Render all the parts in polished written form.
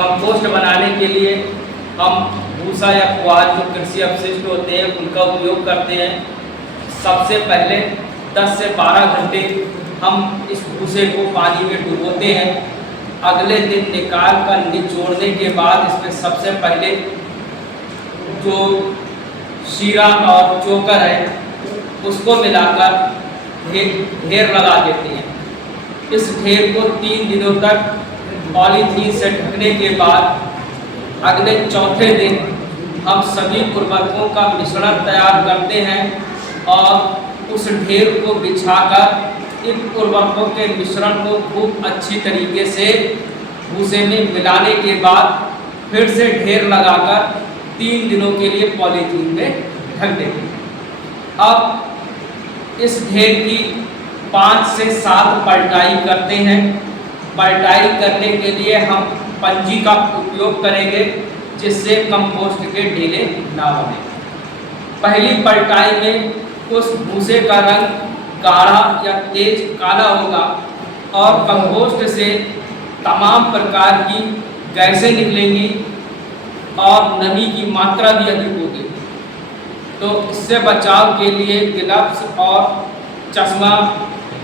Compost बनाने के लिए हम भूसा या पुआल जो कृषि अपशिष्ट होते हैं उनका उपयोग करते हैं। सबसे पहले 10 से 12 घंटे हम इस भूसे को पानी में डुबोते हैं। अगले दिन निकाल कर निचोड़ने के बाद इसमें सबसे पहले जो शीरा और चोकर है उसको मिलाकर ढेर लगा देते हैं। इस ढेर को 3 दिनों तक पॉलीथीन से ढकने के बाद अगले चौथे दिन हम सभी उर्वरकों का मिश्रण तैयार करते हैं और उस ढेर को बिछाकर इन उर्वरकों के मिश्रण को खूब अच्छी तरीके से भूसे में मिलाने के बाद फिर से ढेर लगाकर 3 दिनों के लिए पॉलीथीन में ढक देते हैं। अब इस ढेर की 5 से 7 पलटाई करते हैं। पलटाई करने के लिए हम पंजी का उपयोग करेंगे जिससे कंपोस्ट के ढीले ना बने। पहली पलटाई में उस भूसे का रंग गाढ़ा या तेज काला होगा और कंपोस्ट से तमाम प्रकार की गैसें निकलेंगी और नमी की मात्रा भी अधिक होगी। तो इससे बचाव के लिए ग्लव्स और चश्मा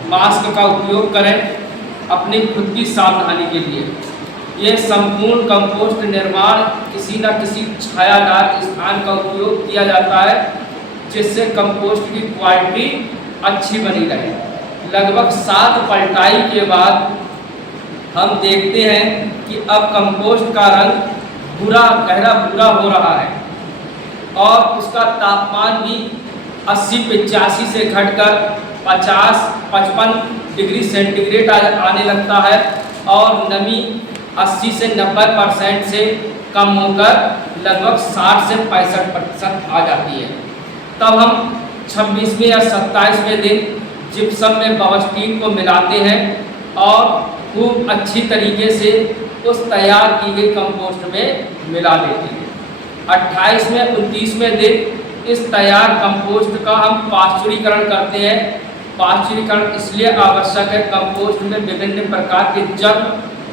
मास्क का उपयोग करें अपनी खुद की सावधानी के लिए। यह संपूर्ण कंपोस्ट निर्माण किसी न किसी छायादार स्थान का उपयोग किया जाता है जिससे कंपोस्ट की क्वालिटी अच्छी बनी रहे। लगभग 7 पलटाई के बाद हम देखते हैं कि अब कंपोस्ट का रंग गहरा भूरा हो रहा है और उसका तापमान भी 80-85 से घटकर 50-55 डिग्री सेंटीग्रेड आने लगता है और नमी 80 से 90% से कम होकर लगभग 60 से 65% आ जाती है। तब हम 26वें या 27वें दिन जिप्सम में बवस्टीन को मिलाते हैं और खूब अच्छी तरीके से उस तैयार की गई कंपोस्ट में मिला देते हैं। 28वें 29वें दिन इस तैयार कंपोस्ट का हम पाश्चुरीकरण करते हैं। पाश्चुरीकरण इसलिए आवश्यक है, कंपोस्ट में विभिन्न प्रकार के जर्म,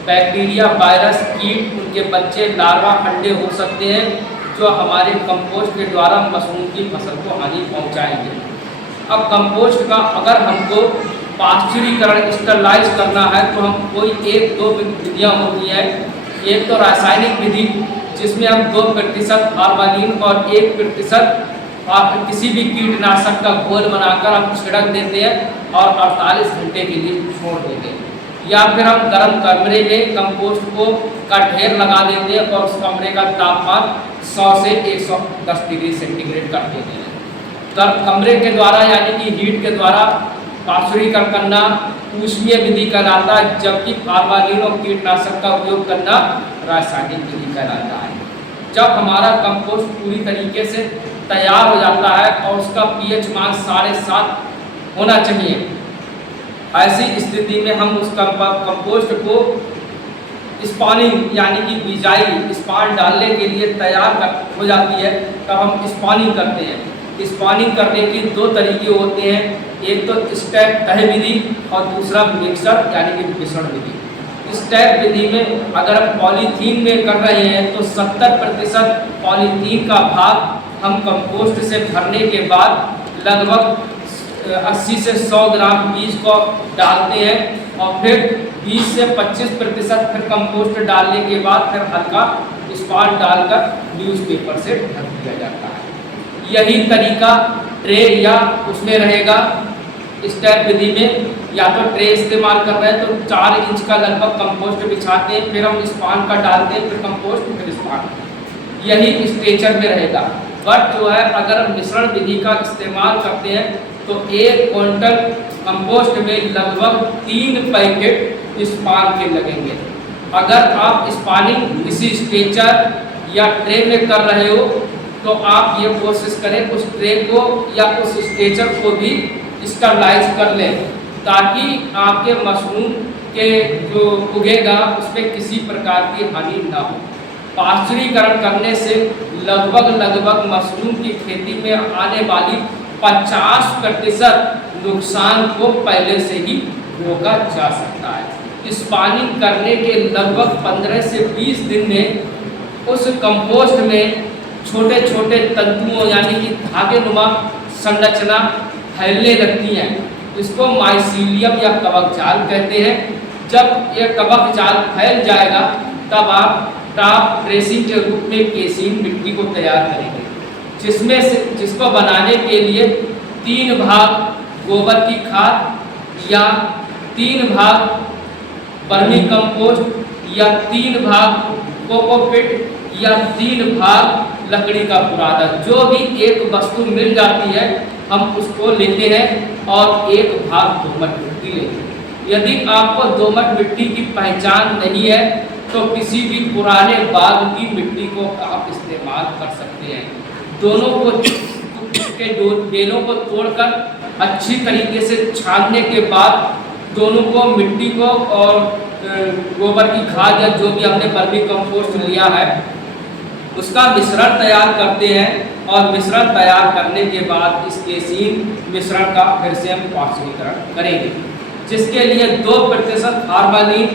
बैक्टीरिया, वायरस, कीट, उनके बच्चे, लार्वा, अंडे हो सकते हैं जो हमारे कंपोस्ट के द्वारा मशरूम की फसल को हानि पहुंचाएंगे। अब कंपोस्ट का अगर हमको पाश्चुरीकरण स्टरलाइज करना है तो हम कोई 1-2 विधियाँ होती हैं। एक तो रासायनिक विधि जिसमें हम 2% फॉर्मालिन और 1% किसी भी कीटनाशक का घोल बनाकर हम छिड़क देते हैं और 48 घंटे के लिए छोड़ देते हैं। या फिर हम गर्म कमरे में कंपोस्ट को का ढेर लगा देते हैं और उस कमरे का तापमान 100 से 110 डिग्री सेंटीग्रेड कर देते हैं। कमरे के द्वारा यानी कि हीट के द्वारा पाश्चुरीकरण करना ऊष्मीय विधि कहलाता है, जबकि फॉर्मालिन और कीटनाशक का उपयोग करना रासायनिक विधि कहलाता है। जब हमारा कंपोस्ट पूरी तरीके से तैयार हो जाता है और उसका pH मान 7.5 होना चाहिए, ऐसी स्थिति में हम उस कंपोस्ट को स्पॉनिंग यानी कि बिजाई स्पॉन डालने के लिए तैयार हो जाती है। तब हम स्पॉनिंग करते हैं। स्पॉनिंग करने की 2 तरीके होते हैं, एक तो स्टेप तह विधि और दूसरा मिक्सर यानी कि मिश्रण विधि। स्टेप विधि में अगर हम पॉलीथीन में कर रहे हैं तो 70% पॉलीथीन का भाग हम कंपोस्ट से भरने के बाद लगभग 80 से 100 ग्राम बीज को डालते हैं और फिर 20 से 25% फिर कंपोस्ट डालने के बाद फिर हल्का स्पॉन डालकर न्यूज़पेपर से ढक दिया जाता है। यही तरीका ट्रे या उसमें रहेगा। स्टेप विधि में या तो ट्रे इस्तेमाल कर रहे हैं तो 4 इंच का लगभग कंपोस्ट बिछाते हैं, फिर हम स्पॉन का डालते हैं, फिर कंपोस्ट, फिर स्पॉन। यही स्ट्रेचर में रहेगा। बट जो है अगर हम मिश्रण विधि का इस्तेमाल करते हैं तो 1 क्विंटल कंपोस्ट में लगभग 3 पैकेट स्पॉन के लगेंगे। अगर आप स्पॉनिंग किसी स्ट्रेचर या ट्रे में कर रहे हो तो आप ये कोशिश करें उस ट्रे को या उस स्ट्रेचर को भी स्टरलाइज कर लें ताकि आपके मशरूम के जो उगेगा उसमें किसी प्रकार की हानि ना हो। पाश्चुरीकरण करने से लगभग मशरूम की खेती में आने वाली 50% नुकसान को पहले से ही रोका जा सकता है। स्पॉनिंग करने के लगभग 15 से 20 दिन में उस कंपोस्ट में छोटे छोटे तंतुओं यानी कि धागे नुमा संरचना फैलने लगती हैं। इसको माइसीलियम या कवक जाल कहते हैं। जब यह कवक जाल फैल जाएगा तब आप टॉप ड्रेसिंग के रूप में केसीन मिट्टी को तैयार करेंगे, जिसमें से जिसको बनाने के लिए 3 भाग गोबर की खाद या 3 भाग वर्मी कंपोस्ट या 3 भाग कोकोपीट या 3 भाग लकड़ी का बुरादा, जो भी एक वस्तु मिल जाती है हम उसको लेते हैं और 1 भाग दोमट मिट्टी लेते हैं। यदि आपको दोमट मिट्टी की पहचान नहीं है तो किसी भी पुराने बाग की मिट्टी को आप इस्तेमाल कर सकते हैं। दोनों बेलों को तोड़कर अच्छी तरीके से छानने के बाद दोनों को मिट्टी को और गोबर की खाद या जो भी हमने वर्मी कंपोस्ट लिया है उसका मिश्रण तैयार करते हैं। और मिश्रण तैयार करने के बाद इस केसीन मिश्रण का फिर से हम पाचनीकरण करेंगे, जिसके लिए 2% फॉर्मालिन,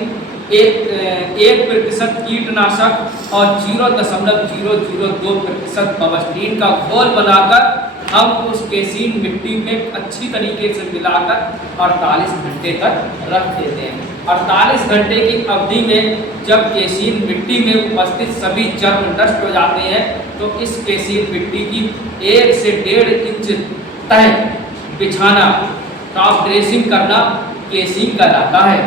1% कीटनाशक और 0.002% पवस्टीन का घोल बनाकर हम उस केसीन मिट्टी में अच्छी तरीके से मिलाकर 48 घंटे तक रख देते हैं। 48 घंटे की अवधि में जब केसीन मिट्टी में उपस्थित सभी जर्म नष्ट हो जाते हैं तो इस केसीन मिट्टी की 1 से 1.5 इंच तह बिछाना, टॉप ड्रेसिंग करना केसीन कहलाता है।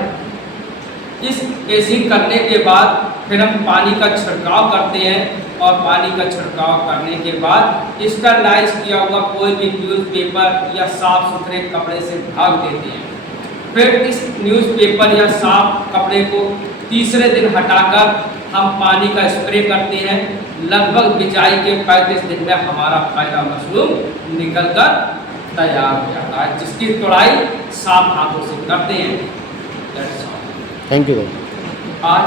इस केसीन करने के बाद फिर हम पानी का छिड़काव करते हैं और पानी का छिड़काव करने के बाद स्टरलाइज किया हुआ कोई भी न्यूज़पेपर या साफ सुथरे कपड़े से ढक देते हैं। फिर इस न्यूज़पेपर या साफ कपड़े को तीसरे दिन हटाकर हम पानी का स्प्रे करते हैं। लगभग बिजाई के 35 दिन में हमारा पहला मशरूम निकलकर तैयार हो जाता है, जिसकी तोड़ाई साफ हाथों से करते हैं। Thank you. आज